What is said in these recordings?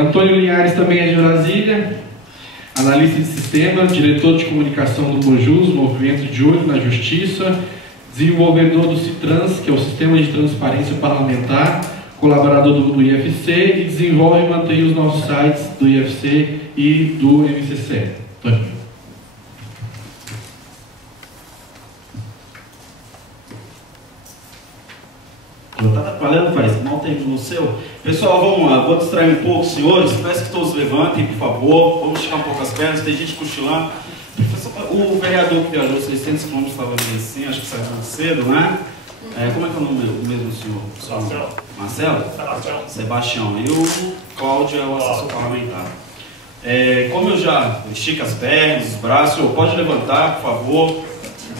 Antônio Linhares também é de Brasília, analista de sistema, diretor de comunicação do Cojus, Movimento de Olho na Justiça, desenvolvedor do Citrans, que é o Sistema de Transparência Parlamentar, colaborador do IFC e desenvolve e mantém os nossos sites do IFC e do MCC. Antônio. Está atrapalhando, faz mal tempo no seu. Pessoal, vamos lá, vou distrair um pouco, senhores. Peço que todos levantem, por favor. Vamos esticar um pouco as pernas, tem gente cochilando. O vereador que viajou 600 km estava bem assim, acho que saiu muito cedo, né? Como é que é o nome mesmo, senhor? Marcelo? Sebastião. E o Cláudio é o assessor parlamentar. Como eu já estico as pernas, os braços, pode levantar, por favor.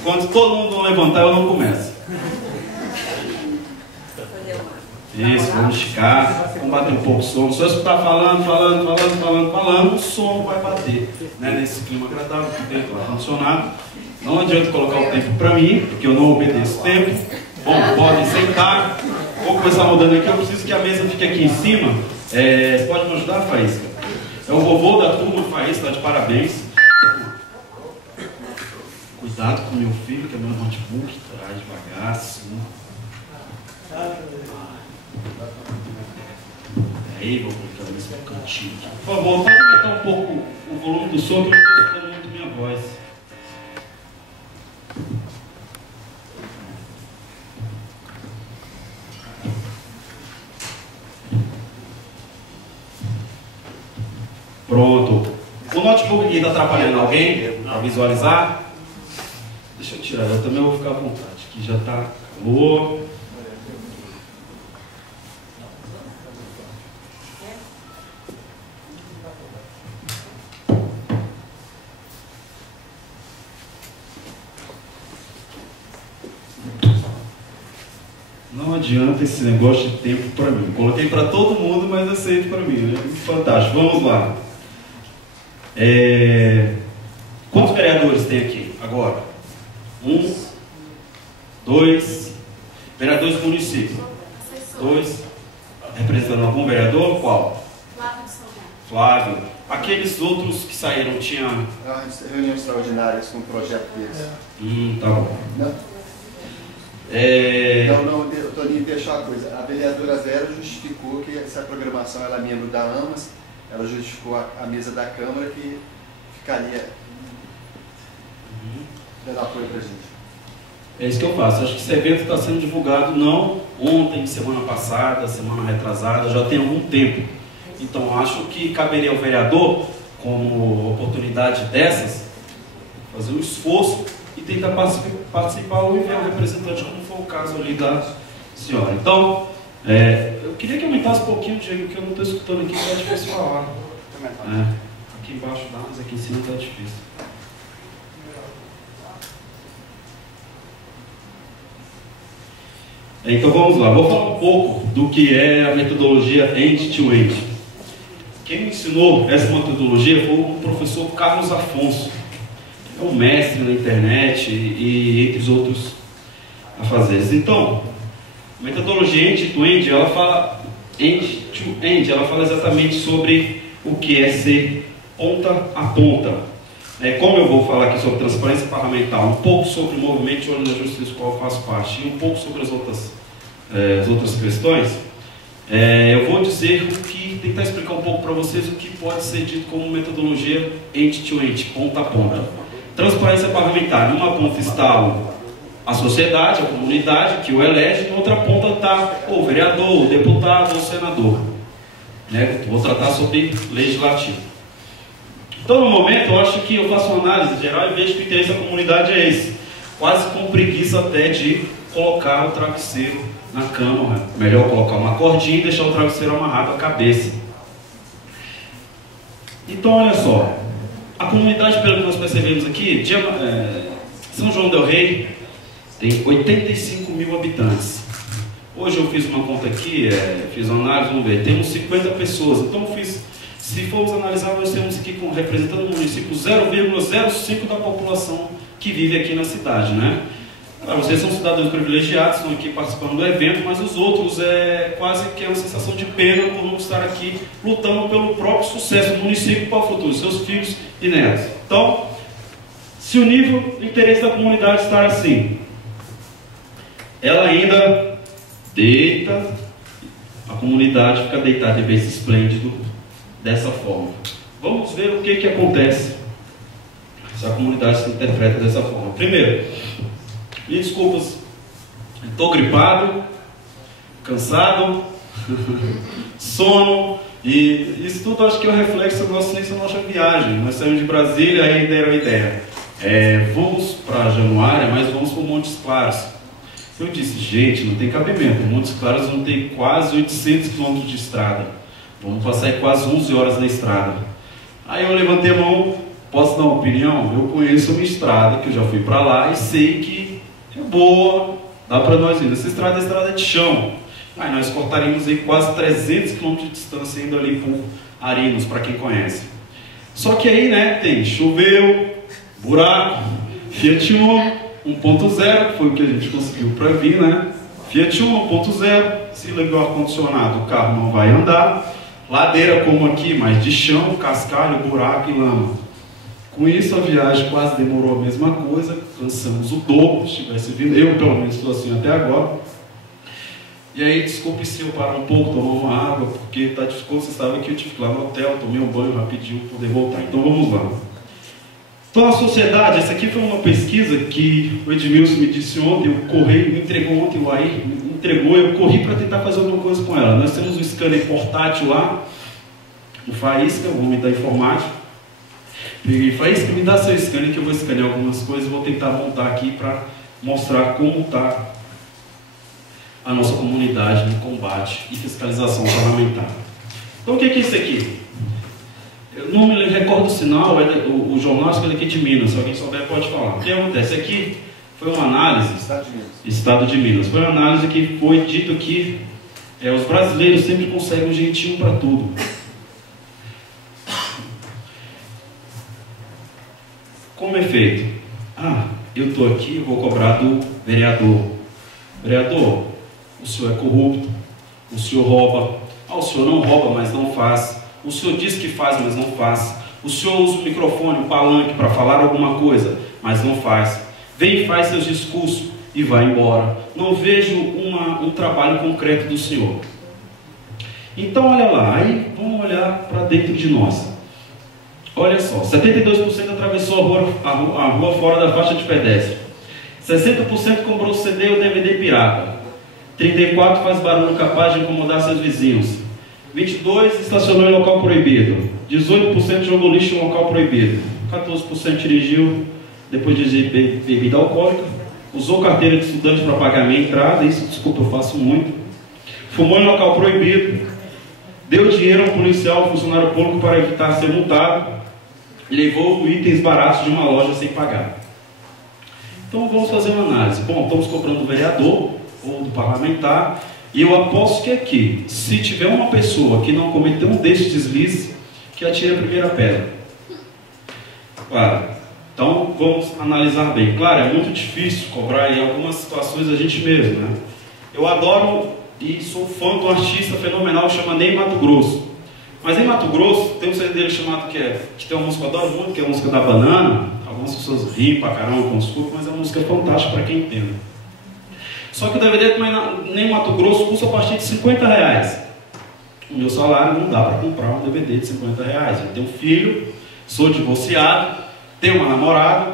Enquanto todo mundo levantar, eu não começo. Isso, vamos esticar, vamos bater um pouco o sono. Se eu escutar falando, o sono vai bater, né? Nesse clima agradável aqui dentro do ar-condicionado. Não adianta colocar o tempo para mim, porque eu não obedeço o tempo. Bom, podem sentar. Vou começar mudando aqui. Eu preciso que a mesa fique aqui em cima. Você pode me ajudar, Faísca? É o vovô da turma, Faísca, está de parabéns. Cuidado com o meu filho, que é meu notebook. Traz devagar, assim. Aí, vou colocar nesse cantinho aqui. Por favor, pode aumentar um pouco o volume do som, que eu não estou escutando muito minha voz. Pronto. O notebook aqui está atrapalhando alguém para visualizar? Deixa eu tirar, eu também vou ficar à vontade, que já está calor. Não adianta esse negócio de tempo para mim. Coloquei para todo mundo, mas aceito para mim, né? Fantástico. Vamos lá. Quantos vereadores tem aqui agora? 1, 2. Vereadores do município. 2. Representando algum vereador? Qual? Flávio. Aqueles outros que saíram tinham... Reuniões extraordinárias com o projeto deles. Tá bom. Não. Toninho, deixa uma coisa. A vereadora Vera justificou que essa programação ela é membro da AMAS, ela justificou a mesa da Câmara que ficaria dando apoio para a gente. É isso que eu faço. Acho que esse evento está sendo divulgado não ontem, semana passada, semana retrasada, já tem algum tempo. Então acho que caberia ao vereador, como oportunidade dessas, fazer um esforço e tentar participar ou enviar um representante, como foi o caso ali da senhora. Então, eu queria que aumentasse um pouquinho, Diego, que eu não estou escutando aqui, está difícil falar. Aqui embaixo dá, mas aqui em cima está difícil. Então vamos lá, vou falar um pouco do que é a metodologia end-to-end. Quem me ensinou essa metodologia foi o professor Carlos Afonso. É um mestre na internet e entre os outros afazeres. Então, a metodologia end-to-end, ela fala end-to-end, ela fala exatamente sobre o que é ser ponta a ponta. Como eu vou falar aqui sobre transparência parlamentar, um pouco sobre o movimento de olho na justiça, do qual eu faço parte, e um pouco sobre as outras questões, eu vou dizer tentar explicar um pouco para vocês o que pode ser dito como metodologia end-to-end, ponta a ponta. Transparência parlamentar, numa ponta está a sociedade, a comunidade que o elege, na outra ponta está o vereador, o deputado, o senador. Vou tratar sobre legislativo. Então, no momento, eu acho que eu faço uma análise geral e vejo que o interesse da comunidade é esse. Quase com preguiça até de colocar o travesseiro na cama. Melhor colocar uma cordinha e deixar o travesseiro amarrado à cabeça. Então, olha só. A comunidade, pelo que nós percebemos aqui, São João del Rei tem 85 mil habitantes. Hoje eu fiz uma conta aqui, fiz uma análise, vamos ver, temos 50 pessoas. Então, se formos analisar, nós temos aqui, representando o município, 0,05 da população que vive aqui na cidade, né? Vocês são cidadãos privilegiados, estão aqui participando do evento, mas os outros quase que é uma sensação de pena por não estar aqui lutando pelo próprio sucesso do município para o futuro, seus filhos e netos. Então, se o nível de interesse da comunidade estar assim, ela ainda deita, a comunidade fica deitada em berço esplêndido dessa forma. Vamos ver o que acontece se a comunidade se interpreta dessa forma. Primeiro, me desculpas, estou gripado, cansado, sono, e isso tudo acho que é um reflexo da nossa viagem. Nós saímos de Brasília, aí deram a ideia. Vamos para Januária, mas vamos para Montes Claros. Eu disse, gente, não tem cabimento, Montes Claros não tem quase 800 km de estrada. Vamos passar quase 11 horas na estrada. Aí eu levantei a mão, posso dar uma opinião? Eu conheço uma estrada, que eu já fui para lá e sei que é boa, dá para nós ir. Essa estrada é estrada de chão. Aí nós cortaríamos aí quase 300 km de distância indo ali por Arinos, para quem conhece. Só que aí, né, tem choveu, buraco, Fiat Uno 1.0, foi o que a gente conseguiu para vir, né? Fiat Uno 1.0, se ligar o ar-condicionado, o carro não vai andar. Ladeira como aqui, mas de chão, cascalho, buraco e lama. Com isso a viagem quase demorou a mesma coisa, cansamos o dobro, se tivesse vindo, eu pelo menos estou assim até agora. E aí, desculpe se eu parar um pouco, tomar uma água, porque está difícil, você sabe que eu tive que ir lá no hotel, tomei um banho rapidinho para poder voltar. Então vamos lá. Então a sociedade, essa aqui foi uma pesquisa que o Edmilson me disse ontem, o Correio me entregou ontem, o AIR me entregou, eu corri para tentar fazer alguma coisa com ela. Nós temos um scanner portátil lá, o Faísca, o homem da informática. Peguei, Faísca, me dá seu scanner que eu vou escanear algumas coisas e vou tentar montar aqui para mostrar como está a nossa comunidade no combate e fiscalização parlamentar. Então o que é isso aqui? Eu não me recordo o sinal, o jornal é daqui de Minas, se alguém souber pode falar. O que acontece? Aqui foi uma análise, Estado de Minas, foi uma análise que foi dito que os brasileiros sempre conseguem um jeitinho para tudo. Como é feito? Eu estou aqui, eu vou cobrar do vereador. Vereador, o senhor é corrupto, o senhor rouba. O senhor não rouba, mas não faz. O senhor diz que faz, mas não faz. O senhor usa o microfone, o palanque para falar alguma coisa, mas não faz. Vem e faz seus discursos e vai embora. Não vejo um trabalho concreto do senhor. Então olha lá, aí vamos olhar para dentro de nós. Olha só, 72% atravessou a rua fora da faixa de pedestre. 60% comprou o CD ou DVD pirata. 34% faz barulho capaz de incomodar seus vizinhos. 22% estacionou em local proibido. 18% jogou lixo em local proibido. 14% dirigiu depois de bebida alcoólica. Usou carteira de estudante para pagar minha entrada. Isso, desculpa, eu faço muito. Fumou em local proibido. Deu dinheiro a um policial, funcionário público para evitar ser multado. Levou itens baratos de uma loja sem pagar. Então vamos fazer uma análise. Bom, estamos cobrando do vereador ou do parlamentar, e eu aposto que aqui, se tiver uma pessoa que não cometeu um desses deslizes, que atire a primeira pedra. Claro. Então vamos analisar bem. Claro, é muito difícil cobrar em algumas situações a gente mesmo, né? Eu adoro e sou fã de um artista fenomenal chamado Ney Matogrosso. Mas em Mato Grosso tem um CD dele chamado que tem uma música que eu adoro muito, que é a música da banana. Algumas pessoas riem pra caramba com os cursos, mas é uma música fantástica para quem entende. Só que o DVD nem Mato Grosso custa a partir de R$50. O meu salário não dá para comprar um DVD de R$50. Eu tenho um filho, sou divorciado, tenho uma namorada,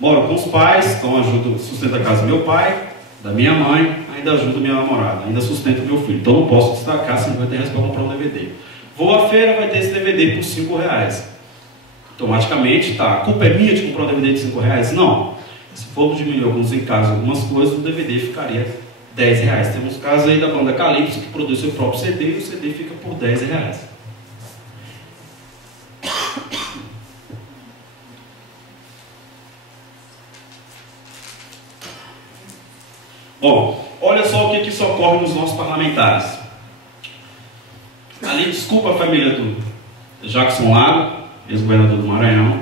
moro com os pais, então ajudo, sustento a casa do meu pai, da minha mãe, ainda ajudo minha namorada, ainda sustento meu filho. Então não posso destacar R$50 para comprar um DVD. Vou à feira, vai ter esse DVD por R$5. Automaticamente, tá, a culpa é minha de comprar um DVD de R$5? Não. Se for diminuir alguns encargos, algumas coisas, o DVD ficaria R$10. Temos casos aí da banda Calypso que produz seu próprio CD e o CD fica por R$10. Bom, olha só o que isso ocorre nos nossos parlamentares. Ali, desculpa a família do Jackson Lago, ex-governador do Maranhão,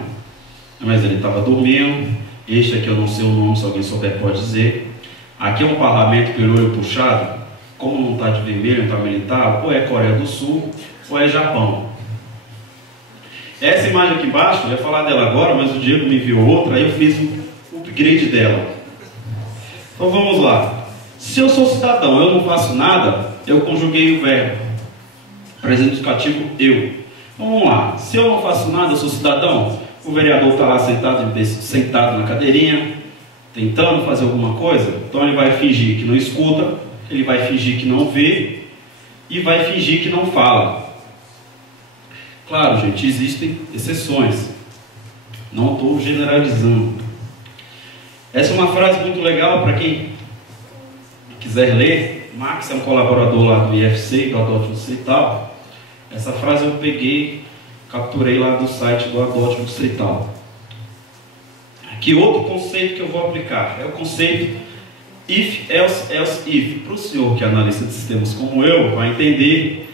mas ele estava dormindo. Este aqui eu não sei o nome, se alguém souber pode dizer. Aqui é um parlamento pelo olho puxado. Como não está de vermelho, não está militar, ou é Coreia do Sul, ou é Japão. Essa imagem aqui embaixo, eu ia falar dela agora, mas o Diego me enviou outra, aí eu fiz um upgrade dela. Então vamos lá. Se eu sou cidadão, eu não faço nada, eu conjuguei o verbo. Presente indicativo, eu. Então vamos lá. Se eu não faço nada, eu sou cidadão, o vereador está lá sentado na cadeirinha, tentando fazer alguma coisa, então ele vai fingir que não escuta, ele vai fingir que não vê e vai fingir que não fala. Claro, gente, existem exceções. Não estou generalizando. Essa é uma frase muito legal para quem quiser ler. Max é um colaborador lá do IFC, do Adote Você e tal. Essa frase eu peguei, capturei lá do site do Adote Você e tal. Aqui outro conceito que eu vou aplicar é o conceito if, else, else, if. Para o senhor que é analista de sistemas como eu, vai entender.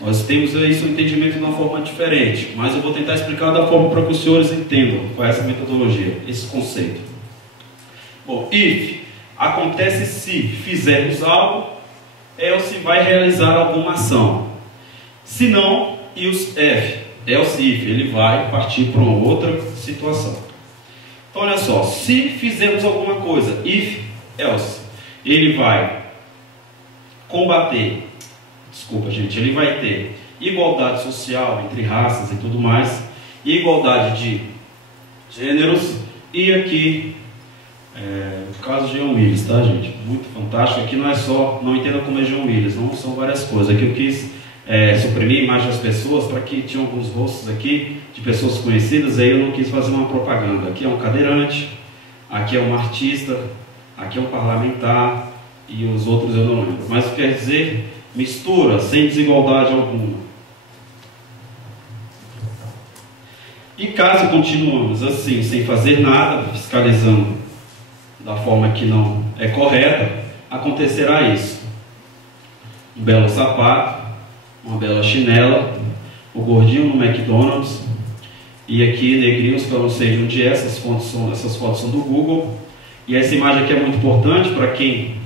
Nós temos isso, um entendimento de uma forma diferente, mas eu vou tentar explicar da forma para que os senhores entendam qual é essa metodologia, esse conceito. Bom, if acontece se fizermos algo, else vai realizar alguma ação. Se não, use if, else if, ele vai partir para uma outra situação. Então olha só, se fizermos alguma coisa, if, else, ele vai combater. Desculpa, gente, ele vai ter igualdade social entre raças e tudo mais, igualdade de gêneros, e aqui, o caso de John Willis, tá, gente? Muito fantástico. Aqui não é só, não entenda como é John Willis, não são várias coisas. Aqui eu quis suprimir a imagem das pessoas, para que tinha alguns rostos aqui de pessoas conhecidas, aí eu não quis fazer uma propaganda. Aqui é um cadeirante, aqui é um artista, aqui é um parlamentar, e os outros eu não lembro. Mas quer dizer, mistura, sem desigualdade alguma. E caso continuamos assim, sem fazer nada, fiscalizando da forma que não é correta, acontecerá isso. Um belo sapato, uma bela chinela, o gordinho no McDonald's, e aqui negrinhos, que eu não sei de onde é, essas fotos são do Google. E essa imagem aqui é muito importante para quem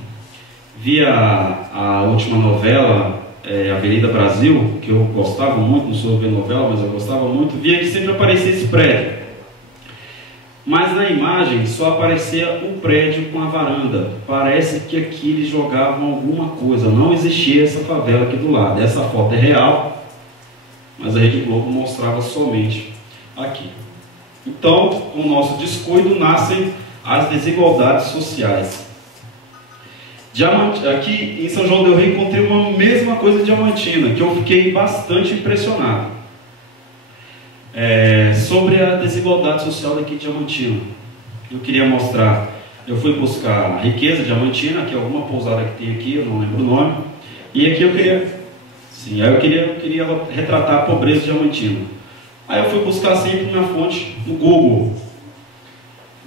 via a última novela, Avenida Brasil, que eu gostava muito, não sou ver novela, mas eu gostava muito, via que sempre aparecia esse prédio. Mas na imagem só aparecia um prédio com a varanda. Parece que aqui eles jogavam alguma coisa, não existia essa favela aqui do lado. Essa foto é real, mas a Rede Globo mostrava somente aqui. Então, com o nosso descuido, nascem as desigualdades sociais. Aqui em São João del Rei encontrei uma mesma coisa de Diamantina, que eu fiquei bastante impressionado. Sobre a desigualdade social daqui de Diamantina. Eu queria mostrar, eu fui buscar riqueza Diamantina, que é alguma pousada que tem aqui, eu não lembro o nome. E aqui eu queria retratar a pobreza Diamantina. Aí eu fui buscar sempre minha fonte no Google,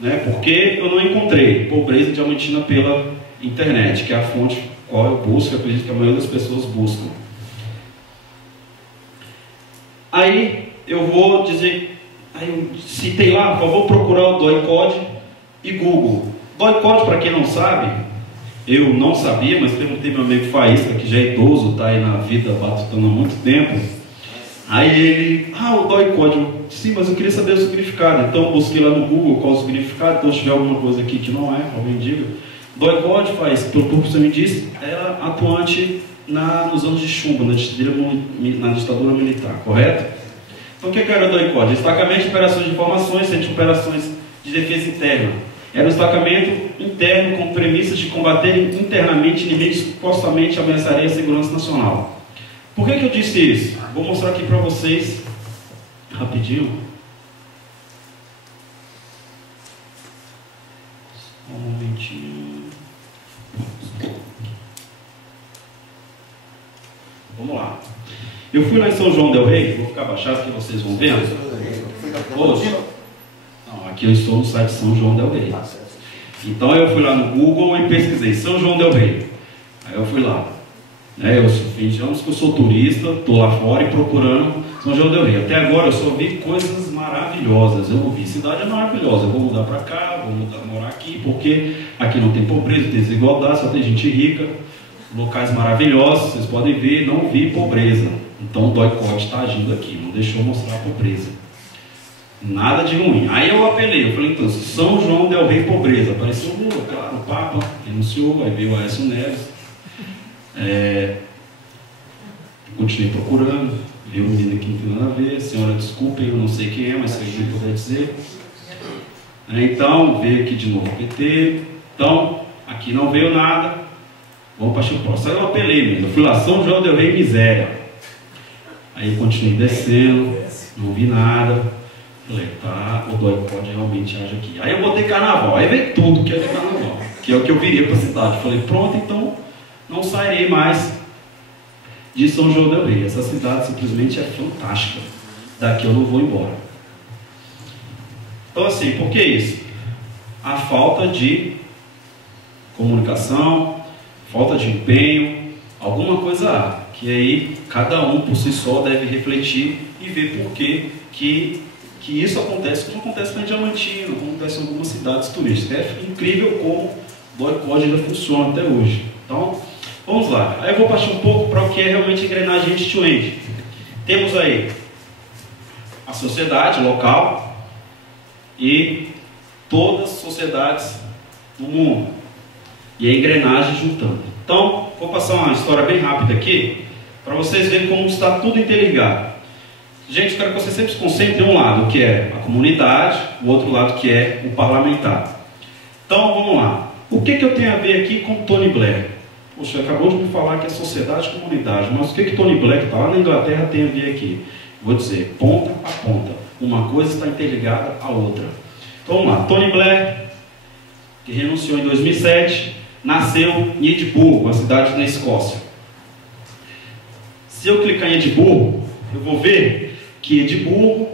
né, porque eu não encontrei pobreza Diamantina pela internet, que é a fonte qual eu busco, eu acredito que a maioria das pessoas buscam. Aí eu vou dizer, aí eu citei lá, por favor, procurar o DOI-CODE e Google. DOI-CODE, para quem não sabe, eu não sabia, mas perguntei meu amigo Faísca, que já é idoso, está aí na vida batutando há muito tempo. Aí ele, o DOI-CODE, sim, mas eu queria saber o significado. Então eu busquei lá no Google qual o significado. Então se tiver alguma coisa aqui que não é, alguém diga. DOI-CODE faz, pelo que você me disse, era atuante nos anos de chumbo, na ditadura militar, correto? Então o que era o DOI-CODE? Destacamento de operações de informações, centro de operações de defesa interna. Era um destacamento interno com premissas de combater internamente inimigos que supostamente ameaçariam a segurança nacional. Por que eu disse isso? Vou mostrar aqui para vocês, rapidinho. Um momentinho. Vamos lá. Eu fui lá em São João del Rei, vou ficar abaixado que vocês vão vendo. Hoje. Não, aqui eu estou no site São João del Rei. Então eu fui lá no Google e pesquisei São João del Rei. Aí eu fui lá. Digamos que eu sou turista, estou lá fora e procurando São João del Rei. Até agora eu só vi coisas maravilhosas. Eu ouvi, cidade é maravilhosa, eu vou mudar para cá, vou morar aqui, porque aqui não tem pobreza, tem desigualdade, só tem gente rica, locais maravilhosos, vocês podem ver, não vi pobreza. Então o Doicote está agindo aqui, não deixou mostrar a pobreza. Nada de ruim. Aí eu apelei, eu falei, então, São João del Rei pobreza. Apareceu o Lula, claro, o Papa renunciou, aí veio o Aécio Neves. Continuei procurando, vi um menino que não tem nada a ver, senhora, desculpe, eu não sei quem é, mas se alguém puder dizer. Então, veio aqui de novo o PT. Então, aqui não veio nada. Vamos para o próximo. Aí eu apelei mesmo, eu fui lá, São João del Rei miséria. Aí continuei descendo, não vi nada. Falei, tá, o Doicote realmente age aqui. Aí eu botei carnaval, aí veio tudo que é de carnaval, que é o que eu viria para a cidade. Falei, pronto, então não sairei mais de São João del Rei. Essa cidade simplesmente é fantástica. Daqui eu não vou embora. Então assim, por que isso? A falta de comunicação, falta de empenho, alguma coisa há, que aí cada um por si só deve refletir e ver por que isso acontece, como acontece na Diamantina, como acontece em algumas cidades turísticas. É incrível como o Doicote ainda funciona até hoje. Então, vamos lá. Aí eu vou partir um pouco para o que é realmente engrenagem end-to-end. Temos aí a sociedade local e todas as sociedades no mundo. E a engrenagem juntando. Então, vou passar uma história bem rápida aqui, para vocês verem como está tudo interligado. Gente, eu quero que você sempre se concentre em um lado, que é a comunidade, o outro lado que é o parlamentar. Então, vamos lá. O que eu tenho a ver aqui com Tony Blair? Poxa, acabou de me falar que é sociedade e comunidade, mas o que Tony Blair, que está lá na Inglaterra, tem a ver aqui? Vou dizer, ponta a ponta. Uma coisa está interligada à outra. Então, vamos lá. Tony Blair, que renunciou em 2007, nasceu em Edimburgo, uma cidade na Escócia. Se eu clicar em Edimburgo, eu vou ver que Edimburgo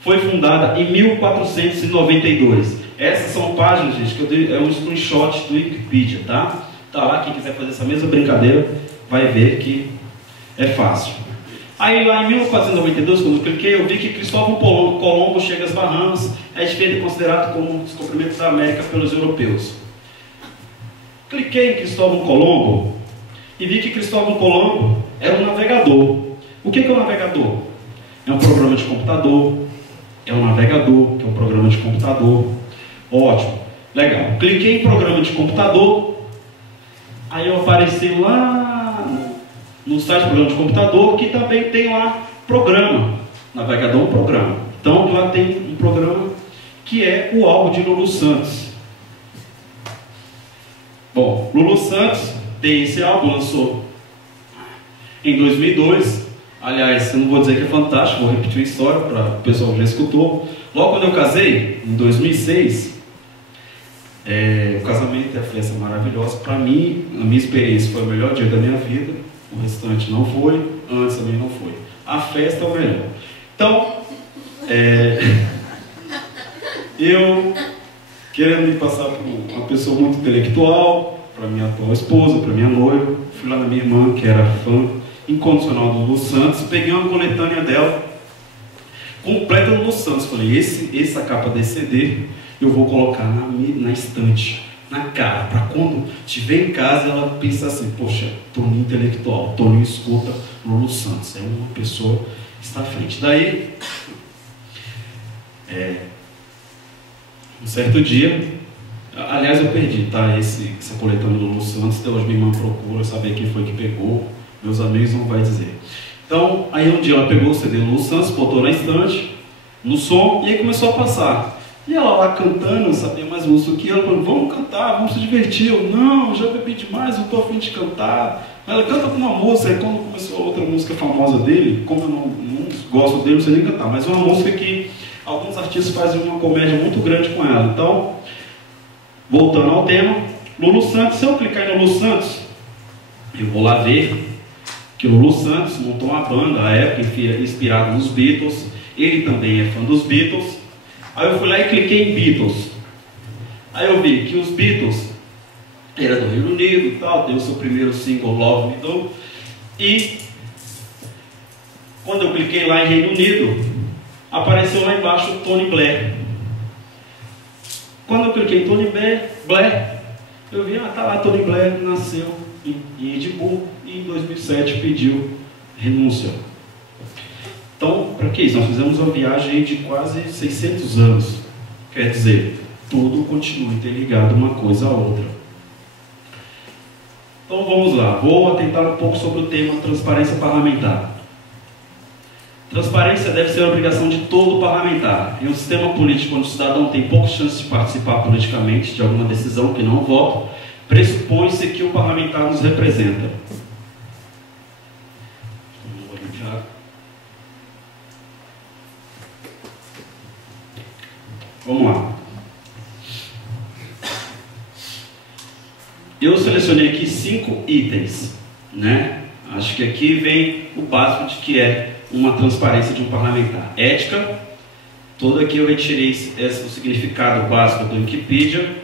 foi fundada em 1492. Essas são páginas, gente, que eu dei, é um screenshot do Wikipedia, tá? Tá lá, quem quiser fazer essa mesma brincadeira vai ver que é fácil. Aí lá em 1492, quando eu cliquei, eu vi que Cristóvão Colombo chega às Bahamas, é considerado como um descobrimento da América pelos europeus. Cliquei em Cristóvão Colombo e vi que Cristóvão Colombo era um navegador. O que é um navegador? É um programa de computador. É um navegador, que é um programa de computador. Ótimo, legal. Cliquei em programa de computador. Aí eu apareci lá no site do programa de computador, que também tem lá programa. Navegador, programa. Então lá tem um programa que é o álbum de Lulu Santos. Bom, Lulu Santos tem esse álbum, lançou em 2002. Aliás, eu não vou dizer que é fantástico, vou repetir a história para o pessoal que já escutou. Logo quando eu casei, em 2006, o casamento é a festa maravilhosa. Para mim, a minha experiência foi o melhor dia da minha vida. O restante não foi, antes também não foi. A festa é o melhor. Então, eu, querendo me passar por uma pessoa muito intelectual, para minha atual esposa, para minha noiva, fui lá na minha irmã, que era fã incondicional do Lulu Santos, peguei uma coletânea dela, completa do Lulu Santos. Falei, essa capa desse CD eu vou colocar na estante, na cara, para quando estiver em casa ela pensa assim, poxa, Toninho intelectual, Toninho escuta Lulu Santos, é uma pessoa que está à frente. Daí, um certo dia, aliás eu perdi, tá, essa coletânea do Lulu Santos, até hoje minha irmã procura saber quem foi que pegou, meus amigos não vai dizer. Então, aí um dia ela pegou o CD do Lulu Santos, botou na estante, no som, e aí começou a passar. E ela lá cantando, eu sabia mais música que eu, falando, vamos cantar, vamos se divertir. Eu, não, já bebi demais, não estou a fim de cantar. Ela canta com uma música, aí quando começou a outra música famosa dele, como eu não gosto dele, não sei nem cantar, mas é uma música que alguns artistas fazem uma comédia muito grande com ela. Então, voltando ao tema, Lulu Santos, se eu clicar em Lulu Santos, eu vou lá ver que o Lulu Santos montou uma banda, à época inspirada nos Beatles, ele também é fã dos Beatles. Aí eu fui lá e cliquei em Beatles. Aí eu vi que os Beatles era do Reino Unido e tal, deu o seu primeiro single Love Me Do. E Quando eu cliquei lá em Reino Unido, apareceu lá embaixo Tony Blair. Quando eu cliquei em Tony Blair, eu vi, tá lá, Tony Blair nasceu em Edimburgo e em 2007 pediu renúncia. Então, para que isso? Nós fizemos uma viagem de quase 600 anos. Quer dizer, tudo continua interligado uma coisa à outra. Então vamos lá, vou atentar um pouco sobre o tema transparência parlamentar. Transparência deve ser a obrigação de todo parlamentar. Em um sistema político onde o cidadão tem poucas chances de participar politicamente de alguma decisão que não vota, pressupõe-se que o parlamentar nos representa. Vamos lá. Eu selecionei aqui 5 itens, né? Acho que aqui vem o básico de que é uma transparência de um parlamentar. Ética, todo aqui eu retirei o significado básico do Wikipedia,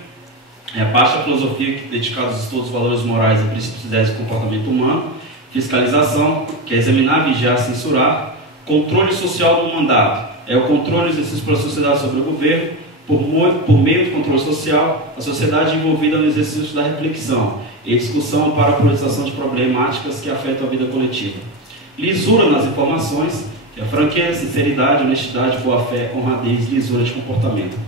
é a baixa filosofia dedicada aos estudos, valores morais e princípios ideais do comportamento humano. Fiscalização, que é examinar, vigiar, censurar. Controle social do mandato, é o controle exercido pela sociedade sobre o governo. Por meio do controle social, a sociedade envolvida no exercício da reflexão e discussão para a priorização de problemáticas que afetam a vida coletiva. Lisura nas informações, que é a franqueza, sinceridade, honestidade, boa-fé, honradez, lisura de comportamento.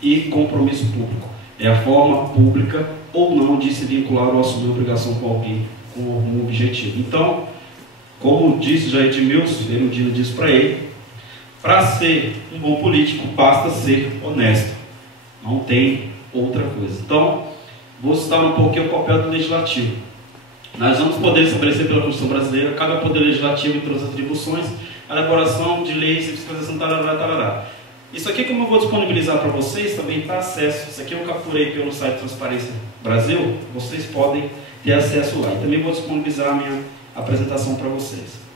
E compromisso público, é a forma pública ou não de se vincular ou assumir obrigação com alguém com algum objetivo. Então, como disse já Edmilson, Erundino disse para ele, para ser um bom político, basta ser honesto. Não tem outra coisa. Então, vou citar um pouquinho o papel do Legislativo. Nós vamos poder estabelecer pela Constituição Brasileira, cada poder legislativo entre as atribuições, a elaboração de leis e fiscalização, tarará, tarará. Isso aqui, como eu vou disponibilizar para vocês, também está acesso. Isso aqui eu capturei pelo site Transparência Brasil, vocês podem ter acesso lá. E também vou disponibilizar a minha apresentação para vocês.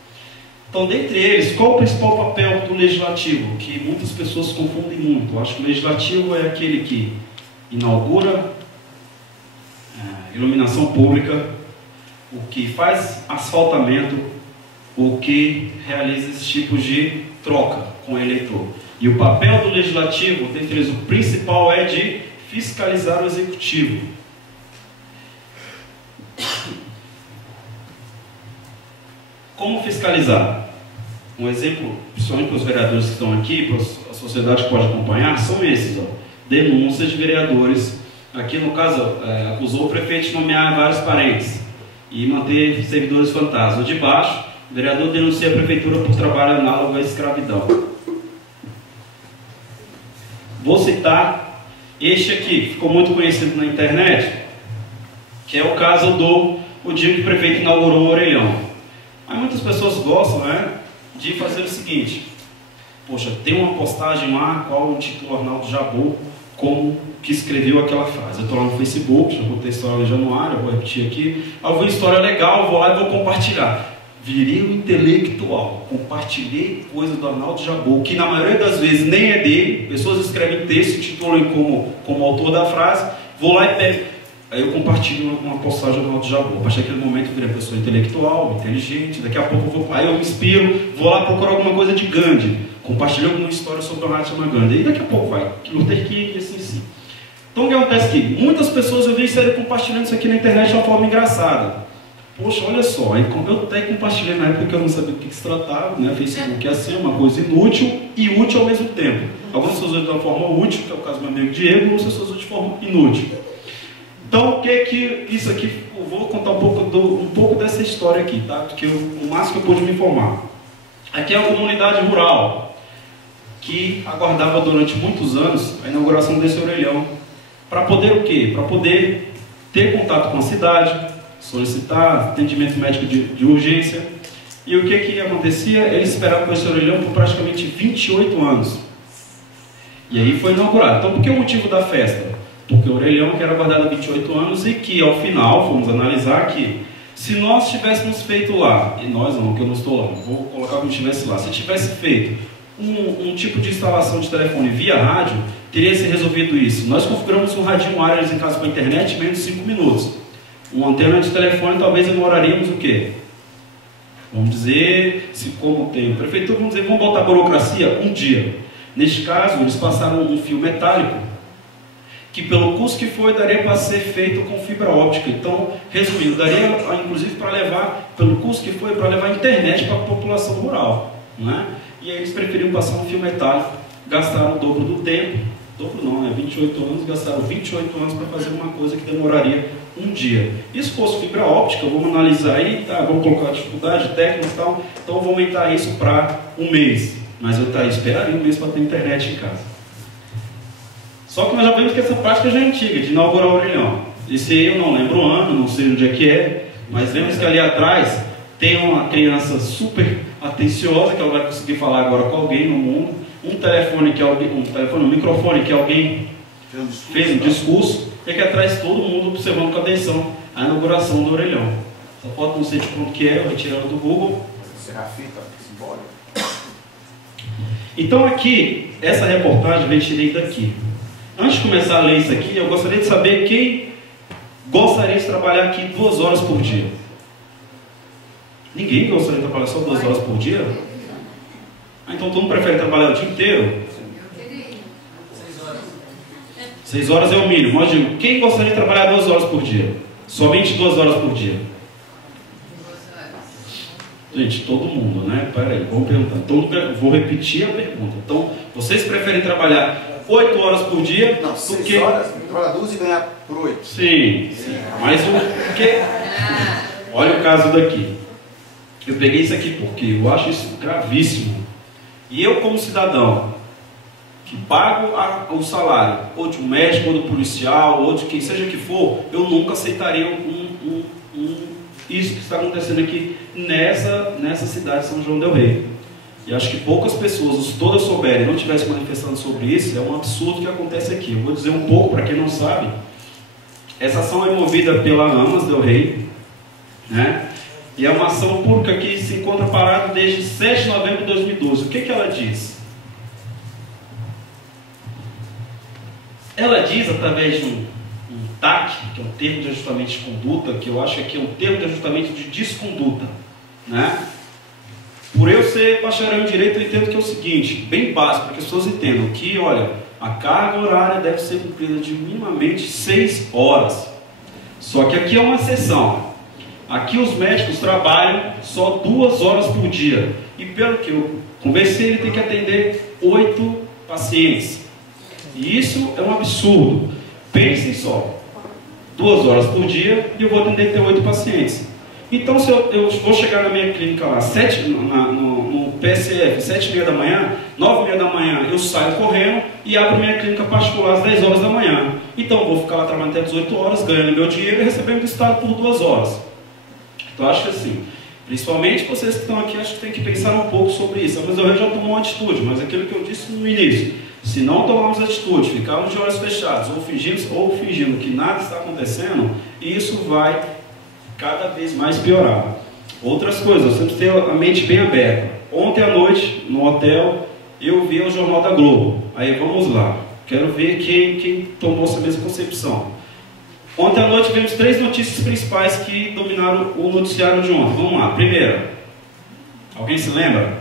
Então, dentre eles, qual o principal papel do Legislativo? Que muitas pessoas confundem muito. Eu acho que o Legislativo é aquele que inaugura iluminação pública, o que faz asfaltamento, o que realiza esses tipos de troca com o eleitor. E o papel do Legislativo, dentre eles, o principal é de fiscalizar o Executivo. Como fiscalizar? Um exemplo, principalmente para os vereadores que estão aqui, para a sociedade que pode acompanhar, são esses. Denúncias de vereadores. Aqui, no caso, acusou o prefeito de nomear vários parentes e manter servidores fantasmas. De baixo, o vereador denuncia a prefeitura por trabalho análogo à escravidão. Vou citar este aqui, ficou muito conhecido na internet, que é o caso do dia que o prefeito inaugurou o orelhão. Aí muitas pessoas gostam, né, de fazer o seguinte: poxa, tem uma postagem lá, qual o título Arnaldo Jabbour, como que escreveu aquela frase. Eu estou lá no Facebook, já contei a história em januário, eu vou repetir aqui. Eu vi uma história legal, vou lá e vou compartilhar. Virei um intelectual, compartilhei coisa do Arnaldo Jabbour, que na maioria das vezes nem é dele. Pessoas escrevem texto, titulam como autor da frase, vou lá e pego. Aí eu compartilho uma postagem do Arnaldo Jabbour. A partir daquele momento eu virei pessoa intelectual, inteligente, daqui a pouco aí eu me inspiro, vou lá procurar alguma coisa de Gandhi, compartilho alguma história sobre o Mahatma Gandhi, e daqui a pouco vai, Luther King e assim. Então o que acontece aqui? Muitas pessoas eu vi sério compartilhando isso aqui na internet de uma forma engraçada. Poxa, olha só, aí eu até compartilhei na época que eu não sabia do que se tratava, né? Facebook é assim, uma coisa inútil e útil ao mesmo tempo. Algumas pessoas usam de uma forma útil, que é o caso do meu amigo Diego, outras pessoas usam de forma inútil. Então, o que é que isso aqui, eu vou contar um pouco dessa história aqui, tá? Porque o máximo que eu pude me informar. Aqui é uma comunidade rural que aguardava durante muitos anos a inauguração desse orelhão. Para poder o quê? Para poder ter contato com a cidade, solicitar atendimento médico de urgência. E o que acontecia? Eles esperavam com esse orelhão por praticamente 28 anos. E aí foi inaugurado. Então, por que o motivo da festa? Porque o orelhão que era guardado há 28 anos e que, ao final, fomos analisar que, se nós tivéssemos feito lá, e nós não, que eu não estou lá, vou colocar como estivesse lá, se tivesse feito um tipo de instalação de telefone via rádio, teria se resolvido isso. Nós configuramos um radinho wireless em casa para a internet em menos de 5 minutos. Uma antena de telefone talvez demoraríamos o quê? Vamos dizer, se como tem prefeitura, vamos botar burocracia, um dia. Neste caso, eles passaram um fio metálico, que pelo custo que foi, daria para ser feito com fibra óptica. Então, resumindo, daria inclusive para levar, pelo custo que foi, para levar internet para a população rural, né? E aí eles preferiram passar um fio metálico, gastaram o dobro do tempo, dobro não, 28 anos, gastaram 28 anos para fazer uma coisa que demoraria um dia. E se fosse fibra óptica, vamos analisar aí, tá? Vamos colocar a dificuldade técnica e tal, então vou aumentar isso para um mês. Mas eu esperaria um mês para ter internet em casa. Só que nós já vemos que essa prática já é antiga, de inaugurar o orelhão. Esse aí eu não lembro o ano, não sei onde é que é, mas vemos que ali atrás tem uma criança super atenciosa, que ela vai conseguir falar agora com alguém no mundo, um microfone que alguém fez um discurso, e aqui atrás todo mundo observando com atenção a inauguração do orelhão. Essa foto não sei de quanto que é, eu retirei ela do Google. Então aqui, essa reportagem eu retirei daqui. Antes de começar a ler isso aqui, eu gostaria de saber quem gostaria de trabalhar aqui 2 horas por dia. Ninguém gostaria de trabalhar só 2 horas por dia? Então todo mundo prefere trabalhar o dia inteiro? 6 horas é o mínimo. Mas digo, quem gostaria de trabalhar 2 horas por dia? Somente 2 horas por dia? Gente, todo mundo, né? Peraí, vamos perguntar. Então, vou repetir a pergunta. Então, vocês preferem trabalhar 8 horas por dia? Não, 6 horas, trabalhar 12 e ganhar por 8. Sim, mas o que? Olha o caso daqui. Eu peguei isso aqui porque eu acho isso gravíssimo. E eu, como cidadão, que pago o salário, ou de um médico, ou do policial, ou de quem seja que for, eu nunca aceitaria isso que está acontecendo aqui nessa cidade de São João del Rei. E acho que poucas pessoas, se todas souberem, não estivessem manifestando sobre isso, é um absurdo que acontece aqui. Eu vou dizer um pouco, para quem não sabe, essa ação é movida pela Amas del Rei, né? E é uma ação pública que se encontra parada desde 7 de novembro de 2012. O que ela diz? Ela diz, através de um TAC, que é um termo de ajustamento de conduta, que eu acho que aqui é um termo de ajustamento de desconduta, né? Por eu ser bacharel em direito, eu entendo que é o seguinte, bem básico, para que as pessoas entendam que, olha, a carga horária deve ser cumprida de minimamente 6 horas. Só que aqui é uma exceção. Aqui os médicos trabalham só 2 horas por dia. E pelo que eu conversei, ele tem que atender 8 pacientes. E isso é um absurdo. Pensem só. 2 horas por dia e eu vou atender 8 pacientes. Então, se eu vou chegar na minha clínica lá, no PSF, 7h30 da manhã, 9h30 da manhã, eu saio correndo e abro minha clínica particular às 10 horas da manhã. Então, eu vou ficar lá trabalhando até 18 horas, ganhando meu dinheiro e recebendo do Estado por 2 horas. Então, acho que assim, principalmente vocês que estão aqui, acho que tem que pensar um pouco sobre isso. Mas eu já tomou uma atitude, mas aquilo que eu disse no início, se não tomarmos atitude, ficarmos de olhos fechados ou fingindo que nada está acontecendo, isso vai cada vez mais piorar. Outras coisas, sempre ter a mente bem aberta. Ontem à noite, no hotel, eu vi o Jornal da Globo. Aí vamos lá, quero ver quem tomou essa mesma concepção. Ontem à noite vimos 3 notícias principais que dominaram o noticiário de ontem. Vamos lá, primeira. Alguém se lembra?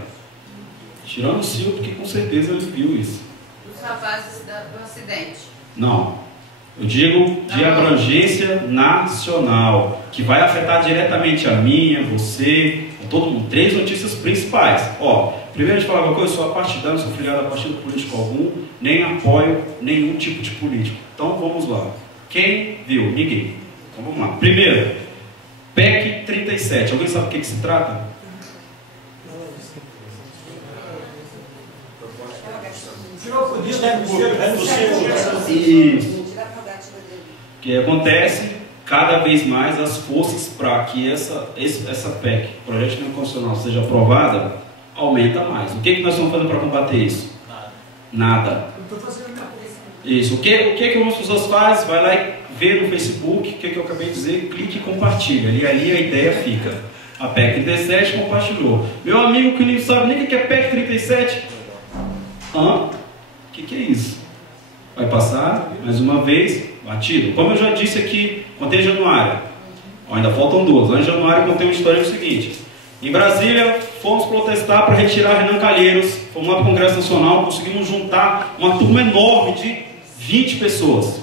Tirando o Silvio, porque com certeza ele viu isso. Os rapazes do acidente. Não. Eu digo de abrangência nacional, que vai afetar diretamente a mim, a você, a todo mundo. 3 notícias principais. Ó, primeiro a gente falava que eu sou partidário, não sou filiado a partido político algum, nem apoio nenhum tipo de político. Então vamos lá. Quem viu? Ninguém. Então vamos lá. Primeiro, PEC 37. Alguém sabe do que se trata? Isso. O que acontece? Cada vez mais as forças para que essa PEC, Projeto de Emenda Constitucional, seja aprovada, aumenta mais. O que nós estamos fazendo para combater isso? Nada. Isso. O que algumas pessoas fazem? Vai lá e vê no Facebook o que eu acabei de dizer, clique e compartilha. E ali a ideia fica. A PEC 37 compartilhou. Meu amigo que não sabe nem o que é PEC 37. O que é isso? Vai passar, mais uma vez, batido. Como eu já disse aqui, contei em Januário. Ainda faltam 2. Lá em Januário eu contei uma história do seguinte. Em Brasília, fomos protestar para retirar Renan Calheiros, fomos lá para o Congresso Nacional, conseguimos juntar uma turma enorme de 20 pessoas.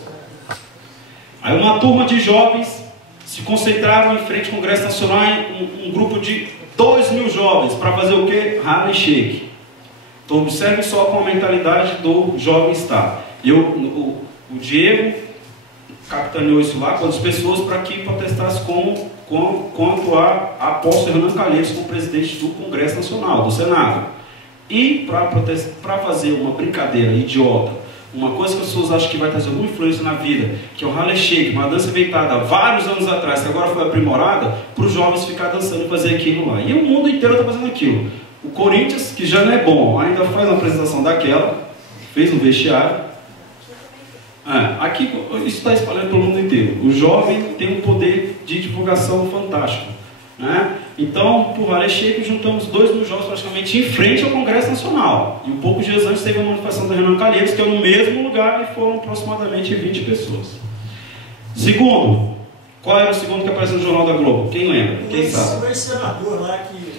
Aí uma turma de jovens se concentraram em frente ao Congresso Nacional, um grupo de 2.000 jovens, para fazer o quê? Harlem Shake. Então observe só com a mentalidade do jovem Estado. O Diego capitaneou isso lá com as pessoas para que protestasse quanto à posse de Renan Calheiros como presidente do Congresso Nacional, do Senado. E para fazer uma brincadeira idiota, uma coisa que as pessoas acham que vai trazer alguma influência na vida, que é o Harlem Shake, uma dança inventada há vários anos atrás, que agora foi aprimorada, para os jovens ficar dançando e fazer aquilo lá. E o mundo inteiro está fazendo aquilo. O Corinthians, que já não é bom, ainda faz uma apresentação daquela, fez um vestiário. Aqui isso está espalhando pelo mundo inteiro. O jovem tem um poder de divulgação fantástico, né? Então, por Harlem Shake, juntamos 2.000 jovens praticamente em frente ao Congresso Nacional. E um poucos dias antes teve a manifestação do Renan Calheiros, que é no mesmo lugar, e foram aproximadamente 20 pessoas. Segundo, qual era o segundo que apareceu no Jornal da Globo? Quem lembra? Quem sabe? O ex-senador lá que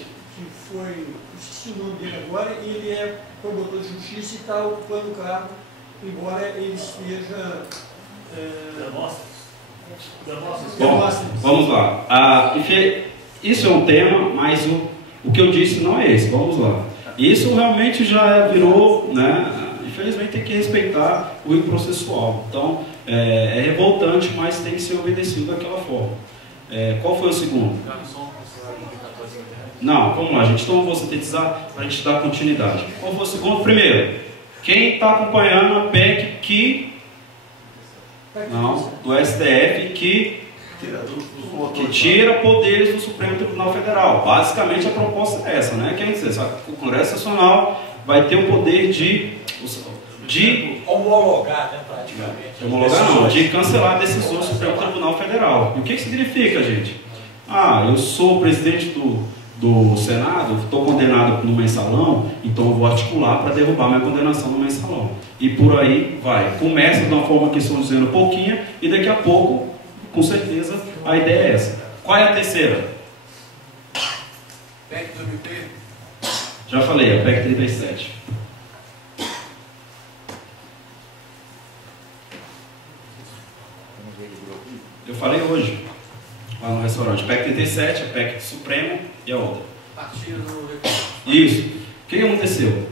foi, esqueci o nome dele agora, ele é promotor de justiça e está ocupando o cargo, embora ele esteja... Bom, vamos lá. Isso é um tema, mas o que eu disse não é esse. Vamos lá. Isso realmente já virou, né? Infelizmente tem que respeitar o rito processual. Então, é revoltante, mas tem que ser obedecido daquela forma. Qual foi o segundo? Não, vamos lá, gente. Então eu vou sintetizar para a gente dar continuidade. Qual foi o segundo? Primeiro, quem está acompanhando a PEC do STF que tira poderes do Supremo Tribunal Federal. Basicamente a proposta é essa, né? Quer dizer, o Congresso Nacional vai ter o poder de homologar, né, praticamente. Homologar não, de cancelar decisões do Supremo Tribunal Federal. E o que significa, gente? Eu sou presidente do Senado, estou condenado no mensalão, então eu vou articular para derrubar minha condenação no mensalão. E por aí vai. Começa de uma forma que estão dizendo pouquinha, e daqui a pouco, com certeza, a ideia é essa. Qual é a terceira? PEC do MP? Já falei, a PEC 37. Eu falei hoje, lá no restaurante. PEC 37, a PEC do Supremo e a outra. Partido do... Isso. O que aconteceu?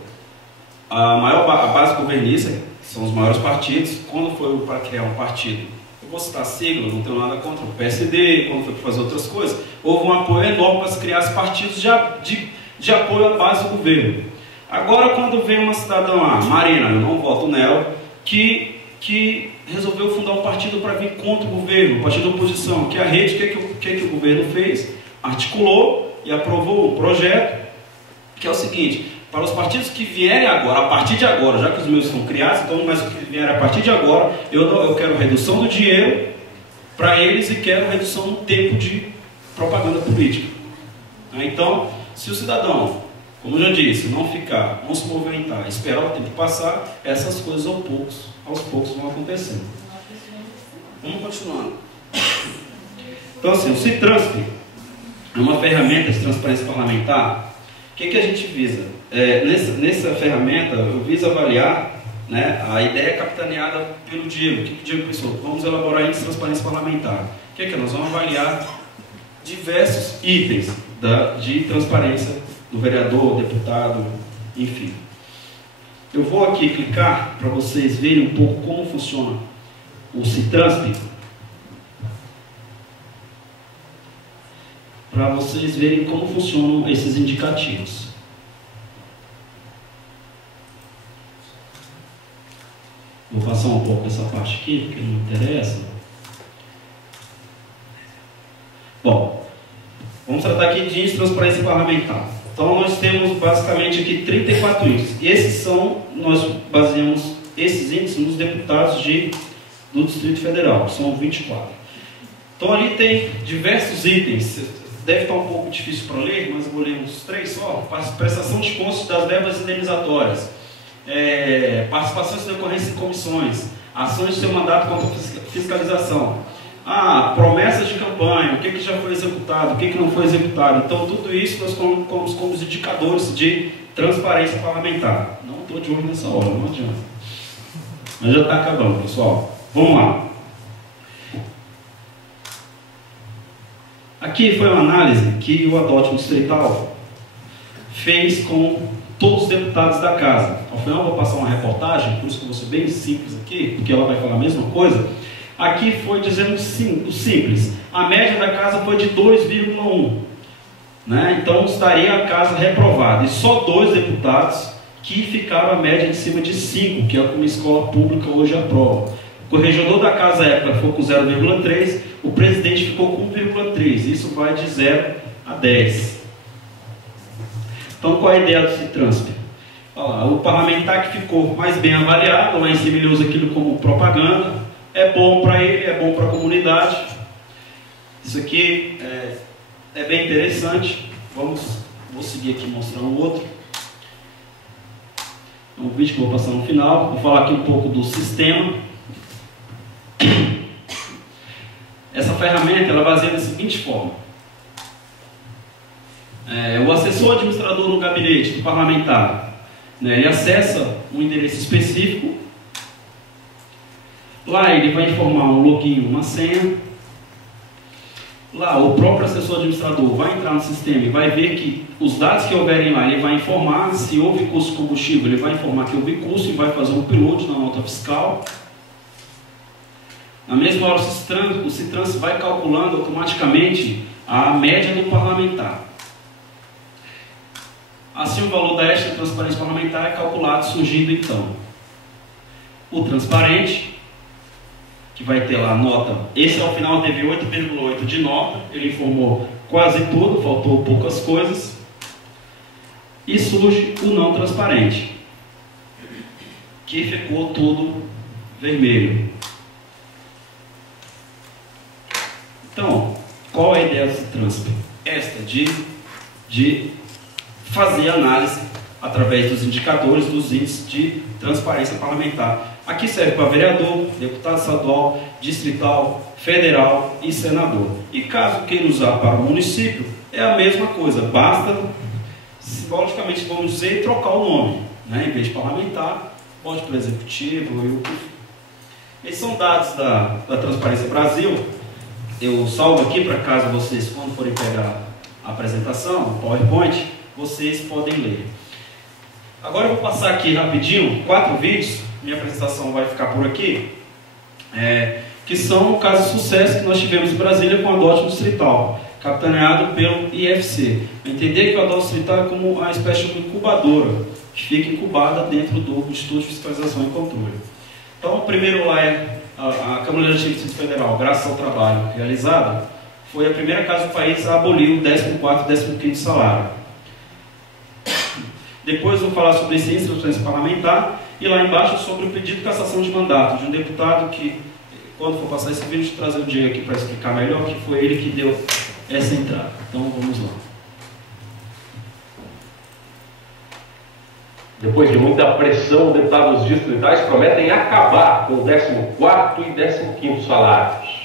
A base governista, que são os maiores partidos, quando foi para criar um partido, eu vou citar a sigla, não tenho nada contra o PSD, quando foi para fazer outras coisas, houve um apoio enorme para se criar os partidos de apoio à base do governo. Agora, quando vem uma cidadã lá, Marina, eu não voto nela, que resolveu fundar um partido para vir contra o governo, um partido da oposição, que a rede, o que o governo fez? Articulou e aprovou um projeto, que é o seguinte: para os partidos que vierem agora, a partir de agora, já que os meus são criados, então, mas os que vierem a partir de agora, eu quero redução do dinheiro para eles e quero redução no tempo de propaganda política. Então, se o cidadão, como eu já disse, não se movimentar, esperar o tempo passar, essas coisas aos poucos vão acontecendo. Vamos continuando. Então, assim, o Citransp é uma ferramenta de transparência parlamentar. O que a gente visa? Nessa ferramenta, eu viso avaliar, né, a ideia capitaneada pelo Diego. O que o Diego pensou? Vamos elaborar índice de transparência parlamentar. O que nós vamos avaliar? Diversos itens de transparência do vereador, deputado, enfim. Eu vou aqui clicar para vocês verem um pouco como funciona o Citransp, para vocês verem como funcionam esses indicativos. Vou passar um pouco essa parte aqui, porque não interessa. Bom, vamos tratar aqui de índice de transparência parlamentar. Então nós temos basicamente aqui 34 índices. Nós baseamos esses índices nos deputados do Distrito Federal, que são 24. Então ali tem diversos itens. Deve estar um pouco difícil para ler, mas eu vou ler uns 3 só. Prestação de contas das verbas indenizatórias, participações de decorrência em comissões, ações de seu mandato contra a fiscalização, promessas de campanha, o que já foi executado, o que não foi executado. Então, tudo isso nós colocamos como os indicadores de transparência parlamentar. Não estou de olho nessa hora, não adianta. Mas já está acabando, pessoal. Vamos lá. Aqui foi uma análise que o Adote Distrital fez com todos os deputados da casa. Ao final eu vou passar uma reportagem, por isso que eu vou ser bem simples aqui, porque ela vai falar a mesma coisa. Aqui foi dizendo o simples. A média da casa foi de 2,1. Né? Então estaria a casa reprovada. E só 2 deputados que ficaram a média de cima de 5, que é como a escola pública hoje aprova. O corregedor da casa à época ficou com 0,3, o presidente ficou com 1,3. Isso vai de 0 a 10. Então qual é a ideia do Citransp? O parlamentar que ficou mais bem avaliado, lá em cima ele usa aquilo como propaganda, é bom para ele, é bom para a comunidade. Isso aqui é bem interessante. Vou seguir aqui mostrando o outro. É um vídeo que eu vou passar no final. Vou falar aqui um pouco do sistema. Essa ferramenta ela baseia da seguinte forma. O assessor administrador no gabinete do parlamentar, ele acessa um endereço específico. Lá ele vai informar um login, uma senha. Lá o próprio assessor administrador vai entrar no sistema e vai ver que os dados que houverem lá, ele vai informar se houve custo de combustível, ele vai informar que houve custo e vai fazer um upload na nota fiscal. Na mesma hora o Citrans vai calculando automaticamente a média do parlamentar. Assim o valor da extra transparência parlamentar é calculado, surgindo então o transparente, que vai ter lá a nota. Esse ao final teve 8,8 de nota, ele informou quase tudo, faltou poucas coisas. E surge o não transparente, que ficou tudo vermelho. Então, qual é a ideia do Citransp? Esta de fazer análise através dos indicadores dos índices de transparência parlamentar. Aqui serve para vereador, deputado estadual, distrital, federal e senador. E caso queira usar para o município, é a mesma coisa. Basta, simbolicamente vamos dizer, trocar o nome. Né? Em vez de parlamentar, pode para o executivo e o que for. Esses são dados da Transparência Brasil. Eu salvo aqui para caso vocês, quando forem pegar a apresentação, o PowerPoint, vocês podem ler. Agora eu vou passar aqui rapidinho 4 vídeos. Minha apresentação vai ficar por aqui, que são o caso de sucesso que nós tivemos em Brasília com a Adote Distrital, capitaneado pelo IFC. Entender que o Adote Distrital é como uma espécie de incubadora, que fica incubada dentro do Instituto de Fiscalização e Controle. Então, o primeiro lá é a Câmara Legislativa do Distrito Federal, graças ao trabalho realizado, foi a primeira casa do país a abolir o 14º e 15º salário. Depois vou falar sobre a ciência da transparência parlamentar e lá embaixo sobre o pedido de cassação de mandato de um deputado que, quando for passar esse vídeo, trazer o Diego aqui para explicar melhor, que foi ele que deu essa entrada. Então vamos lá. Depois de muita pressão, deputados distritais prometem acabar com o 14º e 15º salários.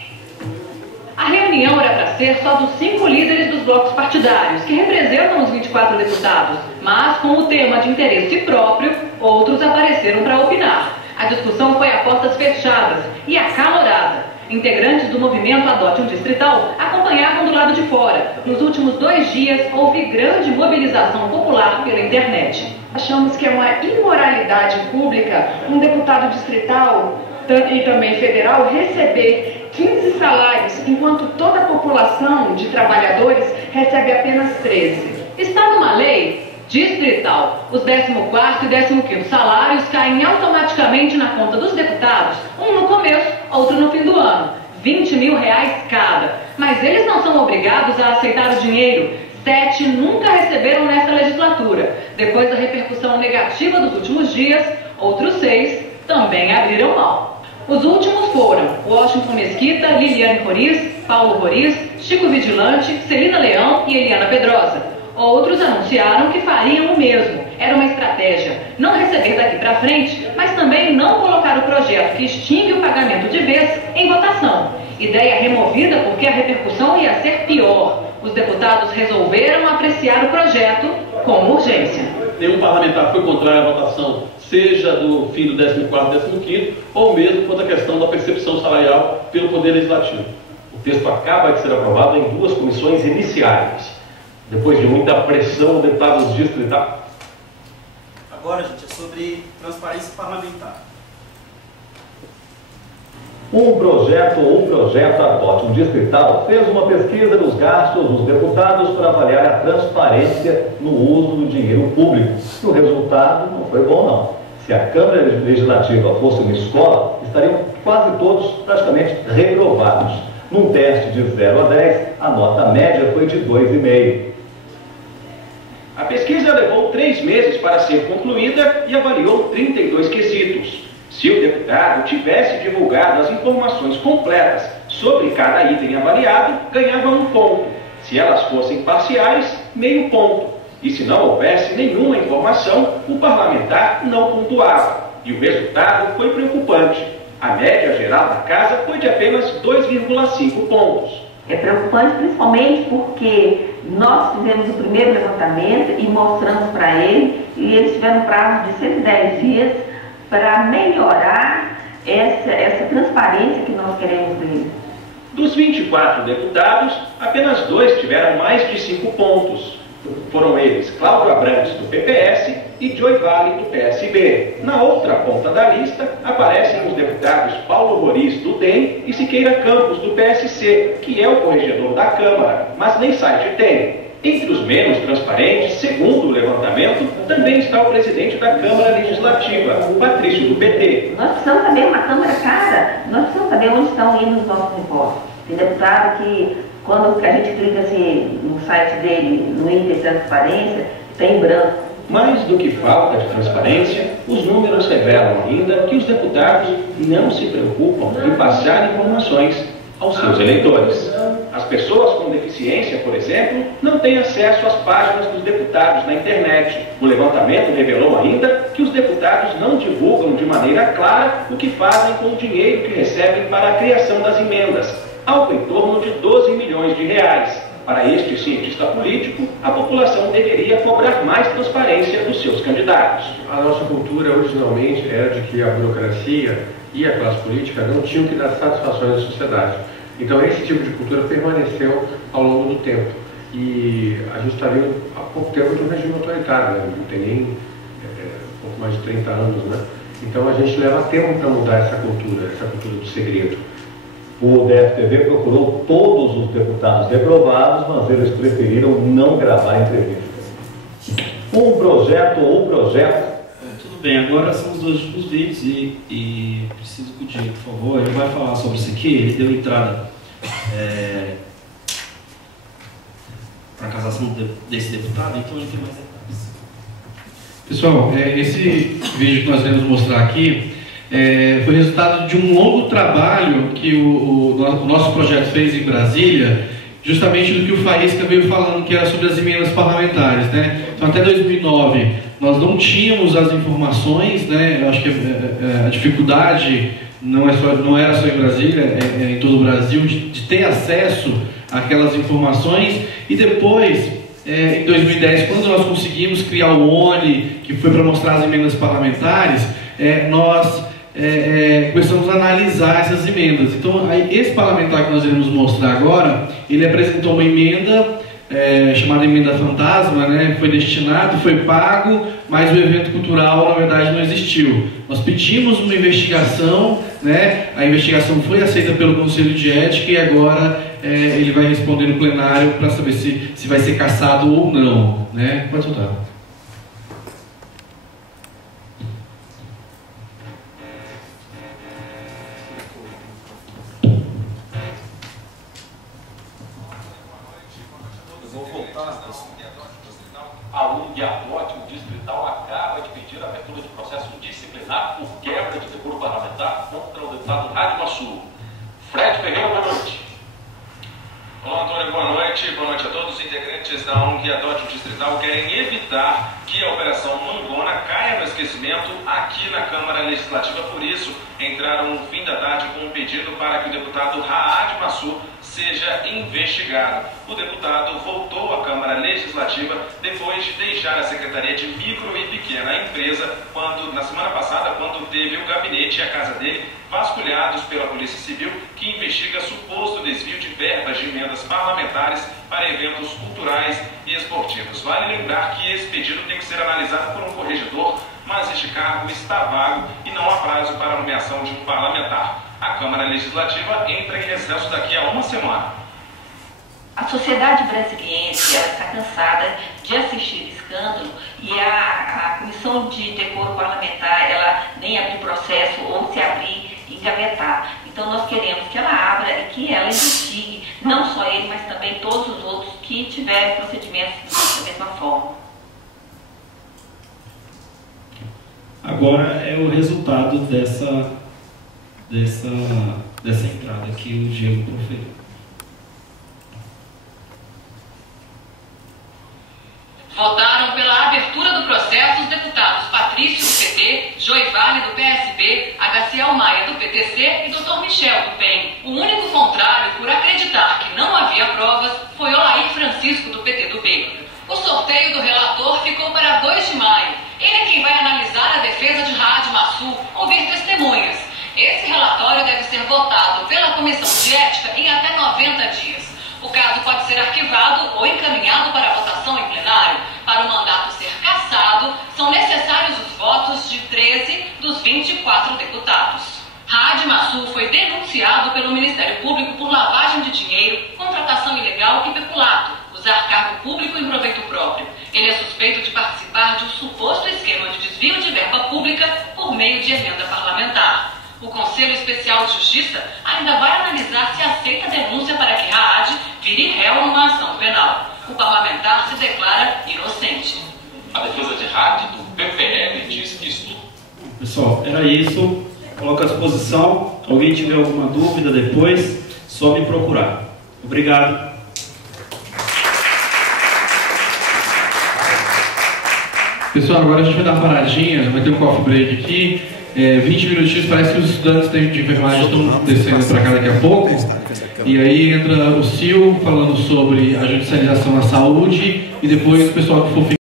A reunião era para ser só dos 5 líderes dos blocos partidários, que representam os 24 deputados, mas com o tema de interesse próprio, outros apareceram para opinar. A discussão foi a portas fechadas e acalorada. Integrantes do movimento Adote um Distrital acompanhavam do lado de fora. Nos últimos 2 dias, houve grande mobilização popular pela internet. Achamos que é uma imoralidade pública um deputado distrital e também federal receber 15 salários, enquanto toda a população de trabalhadores recebe apenas 13. Está numa lei distrital. Os 14º e 15º salários caem automaticamente na conta dos deputados, um no começo, outro no fim do ano. R$20 mil cada. Mas eles não são obrigados a aceitar o dinheiro. 7 nunca receberam nesta legislatura. Depois da repercussão negativa dos últimos dias, outros 6 também abriram mão. Os últimos foram Washington Mesquita, Liliane Roriz, Paulo Roriz, Chico Vigilante, Celina Leão e Eliana Pedrosa. Outros anunciaram que fariam o mesmo. Era uma estratégia. Não receber daqui para frente, mas também não colocar o projeto que extingue o pagamento de vez em votação. Ideia removida porque a repercussão ia ser pior. Os deputados resolveram apreciar o projeto com urgência. Nenhum parlamentar foi contrário à votação, seja do fim do 14º e 15º, ou mesmo quanto à questão da percepção salarial pelo Poder Legislativo. O texto acaba de ser aprovado em 2 comissões iniciais. Depois de muita pressão, deputados distritais. Agora, gente, é sobre transparência parlamentar. Um projeto adote. O distrital fez uma pesquisa dos gastos dos deputados para avaliar a transparência no uso do dinheiro público. E o resultado não foi bom, não. Se a Câmara Legislativa fosse uma escola, estariam quase todos praticamente reprovados. Num teste de 0 a 10, a nota média foi de 2,5. A pesquisa levou 3 meses para ser concluída e avaliou 32 quesitos. Se o deputado tivesse divulgado as informações completas sobre cada item avaliado, ganhava 1 ponto. Se elas fossem parciais, meio ponto. E se não houvesse nenhuma informação, o parlamentar não pontuava. E o resultado foi preocupante. A média geral da casa foi de apenas 2,5 pontos. É preocupante principalmente porque nós fizemos o primeiro levantamento e mostramos para ele, e eles tiveram prazo de 110 dias para melhorar essa transparência que nós queremos dele. Dos 24 deputados, apenas 2 tiveram mais de 5 pontos. Foram eles Cláudio Abrantes, do PPS, e Joy Vale, do PSB. Na outra ponta da lista, aparecem os deputados Paulo Roriz, do DEM, e Siqueira Campos, do PSC, que é o corregedor da Câmara, mas nem site tem. Entre os menos transparentes, segundo o levantamento, também está o presidente da Câmara Legislativa, o Patrício, do PT. Nós precisamos saber, uma Câmara cara, nós precisamos saber onde estão indo os nossos impostos. Tem deputado que, quando a gente clica assim, no site dele, no índice de transparência, está em branco. Mais do que falta de transparência, os números revelam ainda que os deputados não se preocupam em passar informações aos seus eleitores. As pessoas com deficiência, por exemplo, não têm acesso às páginas dos deputados na internet. O levantamento revelou ainda que os deputados não divulgam de maneira clara o que fazem com o dinheiro que recebem para a criação das emendas, algo em torno de 12 milhões de reais. Para este cientista político, a população deveria cobrar mais transparência dos seus candidatos. A nossa cultura originalmente era de que a burocracia e a classe política não tinham que dar satisfações à sociedade. Então esse tipo de cultura permaneceu ao longo do tempo. E a gente está vendo há pouco tempo de um regime autoritário, né? Não tem nem pouco mais de 30 anos, né? Então a gente leva tempo para mudar essa cultura do segredo. O DFTV procurou todos os deputados reprovados, mas eles preferiram não gravar entrevistas. Um projeto. Tudo bem, agora são os 2 últimos vídeos e preciso que o Diego, por favor, ele vai falar sobre isso aqui. Ele deu entrada para a casação desse deputado, então ele tem mais detalhes. Pessoal, esse vídeo que nós vamos mostrar aqui foi resultado de um longo trabalho que o nosso projeto fez em Brasília, justamente do que o Faísca veio falando, que era sobre as emendas parlamentares, né? Então, até 2009, nós não tínhamos as informações, né? Eu acho que a dificuldade não era só em Brasília, é em todo o Brasil, de ter acesso àquelas informações. E depois, em 2010, quando nós conseguimos criar o ONI, que foi para mostrar as emendas parlamentares, nós começamos a analisar essas emendas. Então, esse parlamentar que nós iremos mostrar agora, ele apresentou uma emenda chamada emenda fantasma, né? Foi destinado, foi pago, mas o evento cultural, na verdade, não existiu. Nós pedimos uma investigação, né? A investigação foi aceita pelo Conselho de Ética e agora ele vai responder no plenário para saber se vai ser cassado ou não, né? Pode soltar. A Uniadote, o distrital, acaba de pedir a abertura de processo disciplinar por quebra de decoro parlamentar contra o deputado Rádio Massu. Fred Ferreira, boa noite. Olá, Antônio, boa noite. boa noite a todos. Os integrantes da ONG Adote o Distrital querem evitar que a Operação Mangona caia no esquecimento aqui na Câmara Legislativa. Por isso, entraram no fim da tarde com um pedido para que o deputado Raad Massu seja investigado. O deputado voltou à Câmara Legislativa depois de deixar a Secretaria de Micro e Pequena Empresa na semana passada, quando teve o gabinete e a casa dele vasculhados pela Polícia Civil, que investiga suposto desvio de verbas de emendas parlamentares para eventos culturais e esportivos. Vale lembrar que esse pedido tem que ser analisado por um corregedor, mas este cargo está vago e não há prazo para a nomeação de um parlamentar. A Câmara Legislativa entra em recesso daqui a uma semana. A sociedade brasiliense está cansada de assistir escândalo e a Comissão de Decoro Parlamentar, ela nem abrir processo ou se abrir, engavetar. Então nós queremos que ela abra e que ela investigue, não só ele, mas também todos os outros que tiverem procedimentos da mesma forma. Agora é o resultado dessa entrada que o Diego proferiu. Votaram pela abertura do processo os deputados Patrício, do PT, Joivane, do PSB, Agaciel Maia, do PTC e Dr. Michel, do PEN. O único contrário, por acreditar que não havia provas, foi Olair Francisco, do PTB. O sorteio do relator ficou para 2 de maio. Ele é quem vai analisar a defesa de Raad Massu, ouvir testemunhas. Esse relatório deve ser votado pela Comissão de Ética em até 90 dias. O caso pode ser arquivado ou encaminhado para votação em plenário. Para o mandato ser cassado, são necessários os votos de 13 dos 24 deputados. Raad Massu foi denunciado pelo Ministério Público por lavagem de dinheiro, contratação ilegal e peculato, usar cargo público em proveito próprio. Ele é suspeito de participar de um suposto esquema de desvio de verba pública por meio de emenda parlamentar. O Conselho Especial de Justiça ainda vai analisar se aceita a denúncia para que Raad vire réu numa ação penal. O parlamentar se declara inocente. A defesa de Raad, do PPL, diz que isso... Pessoal, era isso. Coloco à disposição. Alguém tiver alguma dúvida depois, só me procurar. Obrigado. Pessoal, agora a gente vai dar uma paradinha, vai ter um coffee break aqui. 20 minutinhos, parece que os estudantes de enfermagem estão descendo para cá daqui a pouco. E aí entra o Sil falando sobre a judicialização na saúde e depois o pessoal que for